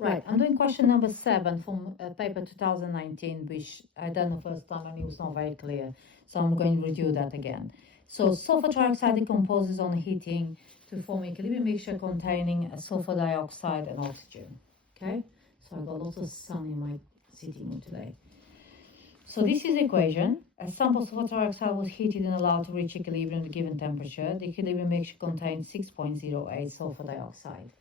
Right, I'm doing question number 7 from paper 2019, which I done the first time and it was not very clear. So I'm going to redo that again. So sulfur trioxide decomposes on heating to form a equilibrium mixture containing sulfur dioxide and oxygen. Okay, so I've got lots of sun in my sitting room today. So this is the equation. A sample sulfur trioxide was heated and allowed to reach equilibrium at a given temperature. The equilibrium mixture contains 6.08 sulfur dioxide.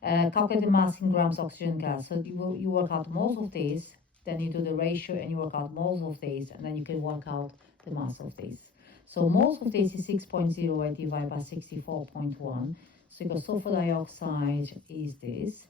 Calculate the mass in grams oxygen gas. So you work out moles of this, then you do the ratio and you work out moles of this, and then you can work out the mass of this. So moles of this is 6.08 divided by 64.1. So you got sulfur dioxide is this.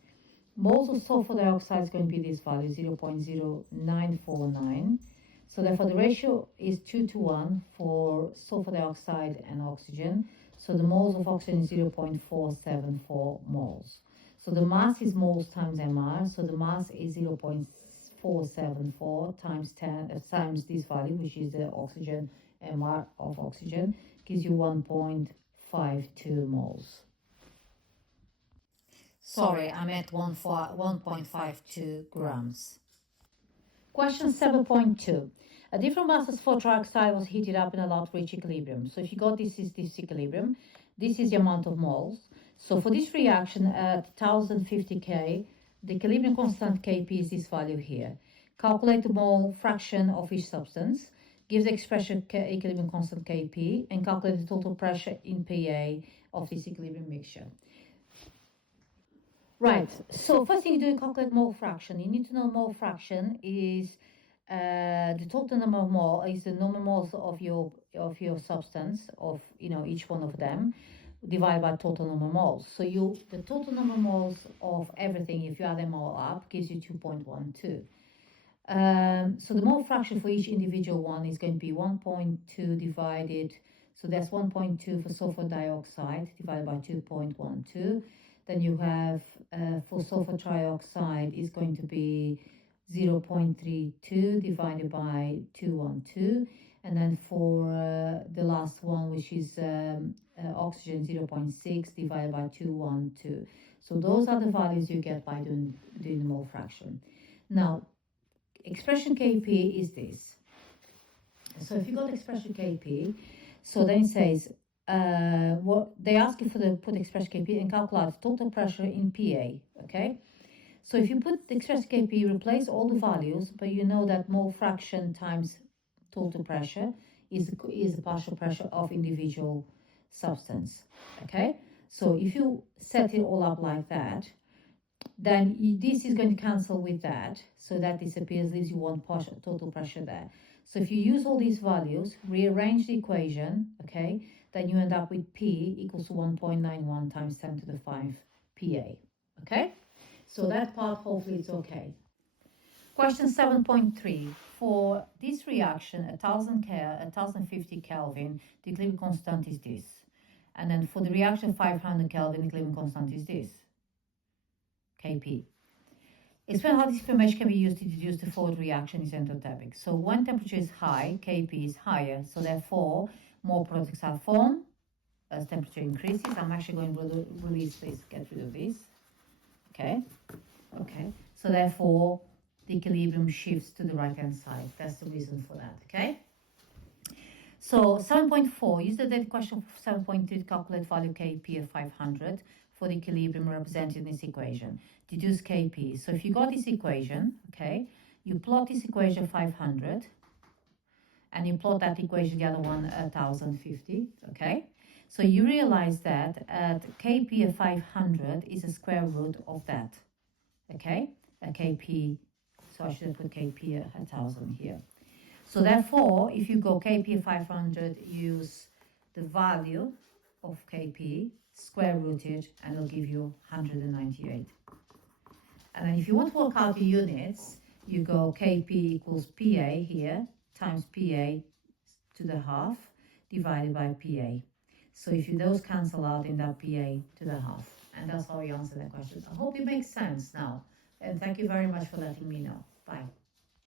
Moles of sulfur dioxide is going to be this value, 0.0949. So therefore the ratio is 2 to 1 for sulfur dioxide and oxygen. So the moles of oxygen is 0.474 moles. So the mass is moles times MR. So the mass is 0.474 times 10 times this value, which is the oxygen MR of oxygen, gives you 1.52 moles. Sorry, I meant 1.52 grams. Question 7.2. A different mass of sulfur trioxide was heated up and allowed to reach equilibrium. So if you got this is this equilibrium, this is the amount of moles. So for this reaction at 1050 K, the equilibrium constant Kp is this value here. Calculate the mole fraction of each substance, give the expression equilibrium constant Kp, and calculate the total pressure in PA of this equilibrium mixture. Right, so first thing you do is calculate mole fraction. You need to know mole fraction is the total number of mole is the number of moles of your substance, of each one of them, divided by total number of moles. So the total number of moles of everything, if you add them all up, gives you 2.12. So the mole fraction for each individual one is going to be 1.2 divided, so that's 1.2 for sulfur dioxide divided by 2.12. Then you have for sulfur trioxide is going to be 0.32 divided by 212, and then for the last one, which is oxygen, 0.6 divided by 212. So those are the values you get by doing the mole fraction. Now, expression Kp is this. So if you got expression Kp, so then it says what they ask you for the put expression Kp and calculate total pressure in PA. Okay. So if you put the expression Kp, replace all the values, but you know that mole fraction times total pressure is the partial pressure of individual substance. Okay, so if you set it all up like that, then this is going to cancel with that, so that disappears, leaves you one partial total pressure there. So if you use all these values, rearrange the equation, okay, then you end up with P equals to 1.91 times 10 to the 5 PA. Okay. So that part, hopefully it's okay. Question 7.3. For this reaction, 1050 Kelvin, the equilibrium constant is this. And then for the reaction 500 Kelvin, the equilibrium constant is this. Kp. Explain how this information can be used to deduce the forward reaction is endothermic. So when temperature is high, Kp is higher. So therefore, more products are formed as temperature increases. I'm actually going to release this, get rid of this. Okay, so therefore the equilibrium shifts to the right hand side. That's the reason for that. Okay, so 7.4, use the data question for 7.3 to calculate value Kp of 500 for the equilibrium represented in this equation. Deduce Kp. So if you got this equation, okay, you plot this equation 500 and you plot that equation, the other one 1050, okay? So you realize that at Kp of 500 is a square root of that, okay? A Kp, so I should have put Kp at 1000 here. So therefore, if you go Kp of 500, use the value of Kp, square rooted, and it'll give you 198. And then if you want to work out the units, you go Kp equals Pa here, times Pa to the half, divided by Pa. So if those cancel out, end up PA to the half. And that's how you answer that question. I hope it makes sense now. And thank you very much for letting me know. Bye.